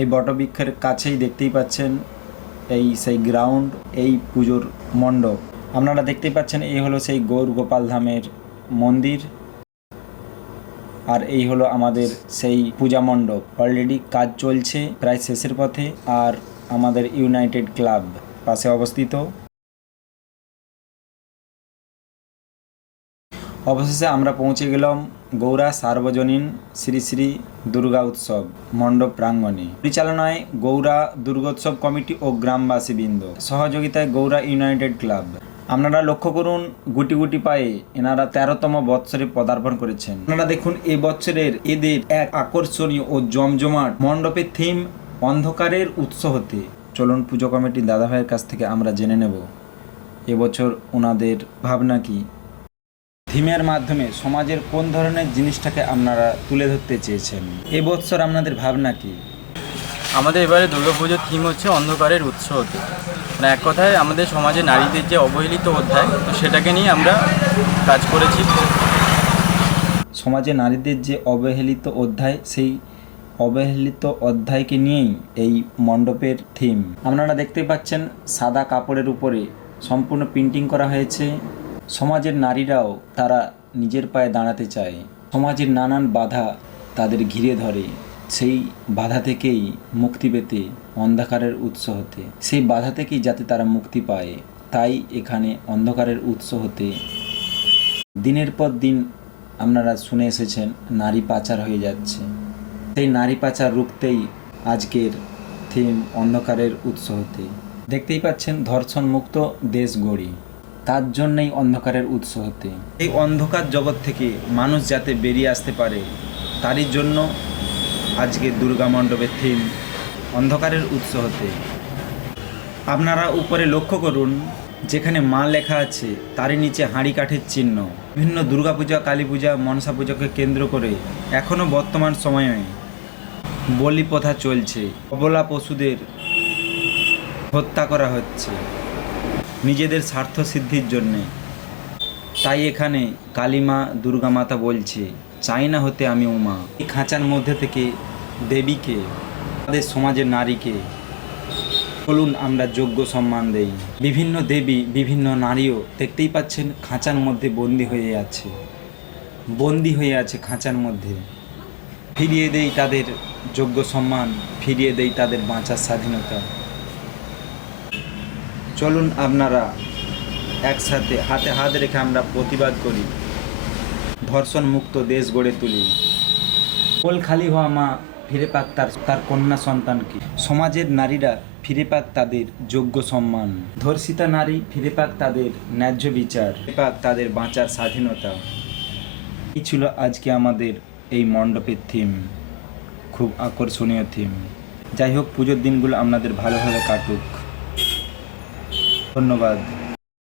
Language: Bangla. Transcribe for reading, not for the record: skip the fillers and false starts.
এই বটবৃক্ষের কাছেই দেখতেই পাচ্ছেন এই সেই গ্রাউন্ড, এই পুজোর মণ্ডপ। আপনারা দেখতেই পাচ্ছেন এই হলো সেই গৌর গোপাল ধামের মন্দির, আর এই হলো আমাদের সেই পূজা মণ্ডপ। অলরেডি কাজ চলছে, প্রায় শেষের পথে। আর আমাদের ইউনাইটেড ক্লাব পাশে অবস্থিত। অবশেষে আমরা পৌঁছে গেলাম গৌড়া সার্বজনীন শ্রী শ্রী দুর্গা উৎসব মণ্ডপ প্রাঙ্গণে। পরিচালনায় গৌড়া দুর্গোৎসব কমিটি ও গ্রামবাসীবৃন্দ, সহযোগিতায় গৌড়া ইউনাইটেড ক্লাব। আপনারা লক্ষ্য করুন, গুটি গুটি পায়ে এনারা 13তম বৎসরে পদার্পণ করেছেন। আপনারা দেখুন এই বৎসরের এদের এক আকর্ষণীয় ও জমজমাট মণ্ডপের থিম অন্ধকারের উৎস হতে। চলুন পুজো কমিটির দাদাভাইয়ের কাছ থেকে আমরা জেনে নেব এবছর ওনাদের ভাবনা কি। থিমের মাধ্যমে সমাজের কোন ধরনের জিনিসটাকে আপনারা তুলে ধরতে চেয়েছেন? এবছর আপনাদের ভাবনা কি? আমাদের এবারে দুর্গাপুজোর থিম হচ্ছে অন্ধকারের উৎস হতে। মানে এক কথায় আমাদের সমাজে নারীদের যে অবহেলিত অধ্যায়, তো সেটাকে নিয়ে আমরা কাজ করেছি। সমাজে নারীদের যে অবহেলিত অধ্যায়, সেই অবহেলিত অধ্যায়কে নিয়েই এই মণ্ডপের থিম। আপনারা দেখতে পাচ্ছেন সাদা কাপড়ের উপরে সম্পূর্ণ প্রিন্টিং করা হয়েছে। সমাজের নারীরাও তারা নিজের পায়ে দাঁড়াতে চায়। সমাজের নানান বাধা তাদের ঘিরে ধরে, সেই বাধা থেকেই মুক্তি পেতে অন্ধকারের উৎস হতে, সেই বাধা থেকেই যাতে তারা মুক্তি পায়, তাই এখানে অন্ধকারের উৎস হতে। দিনের পর দিন আপনারা শুনে এসেছেন নারী পাচার হয়ে যাচ্ছে, সেই নারী পাচার রুখতেই আজকের থিম অন্ধকারের উৎস হতে। দেখতেই পাচ্ছেন ধর্ষণ মুক্ত দেশ গড়ি, তার জন্যই অন্ধকারের উৎস হতে। এই অন্ধকার জগৎ থেকে মানুষ যাতে বেরিয়ে আসতে পারে, তারই জন্য আজকে দুর্গা মণ্ডপের থিম অন্ধকারের উৎস হতে। আপনারা উপরে লক্ষ্য করুন, যেখানে মা লেখা আছে তারই নিচে হাঁড়ি কাঠের চিহ্ন। বিভিন্ন দুর্গাপূজা, কালী পূজা, মনসা পূজাকে কেন্দ্র করে এখনও বর্তমান সময়ে বলি প্রথা চলছে। অবলা পশুদের হত্যা করা হচ্ছে নিজেদের স্বার্থ সিদ্ধির জন্যে। তাই এখানে কালী মা, দুর্গা মাতা বলছে, চাই না হতে আমি উমা। এই খাঁচার মধ্যে থেকে দেবীকে, আমাদের সমাজের নারীকে বলুন আমরা যোগ্য সম্মান দেই। বিভিন্ন দেবী, বিভিন্ন নারীও দেখতেই পাচ্ছেন খাঁচার মধ্যে বন্দি হয়ে আছে খাঁচার মধ্যে। ফিরিয়ে দেই তাদের যোগ্য সম্মান, ফিরিয়ে দেই তাদের বাঁচার স্বাধীনতা। চলুন আপনারা একসাথে হাতে হাত রেখে আমরা প্রতিবাদ করি, ধর্ষণ মুক্ত দেশ গড়ে তুলি। কোল খালি হওয়া মা ফিরে পাক তার কন্যা সন্তানকে। সমাজের নারীরা ফিরে পাক তাদের যোগ্য সম্মান। ধর্ষিতা নারী ফিরে পাক তাদের ন্যায্য বিচার, ফিরে পাক তাদের বাঁচার স্বাধীনতা। এই ছিল আজকে আমাদের এই মণ্ডপের থিম, খুব আকর্ষণীয় থিম। যাই হোক, পুজোর দিনগুলো আপনাদের ভালোভাবে কাটুক। ধন্যবাদ।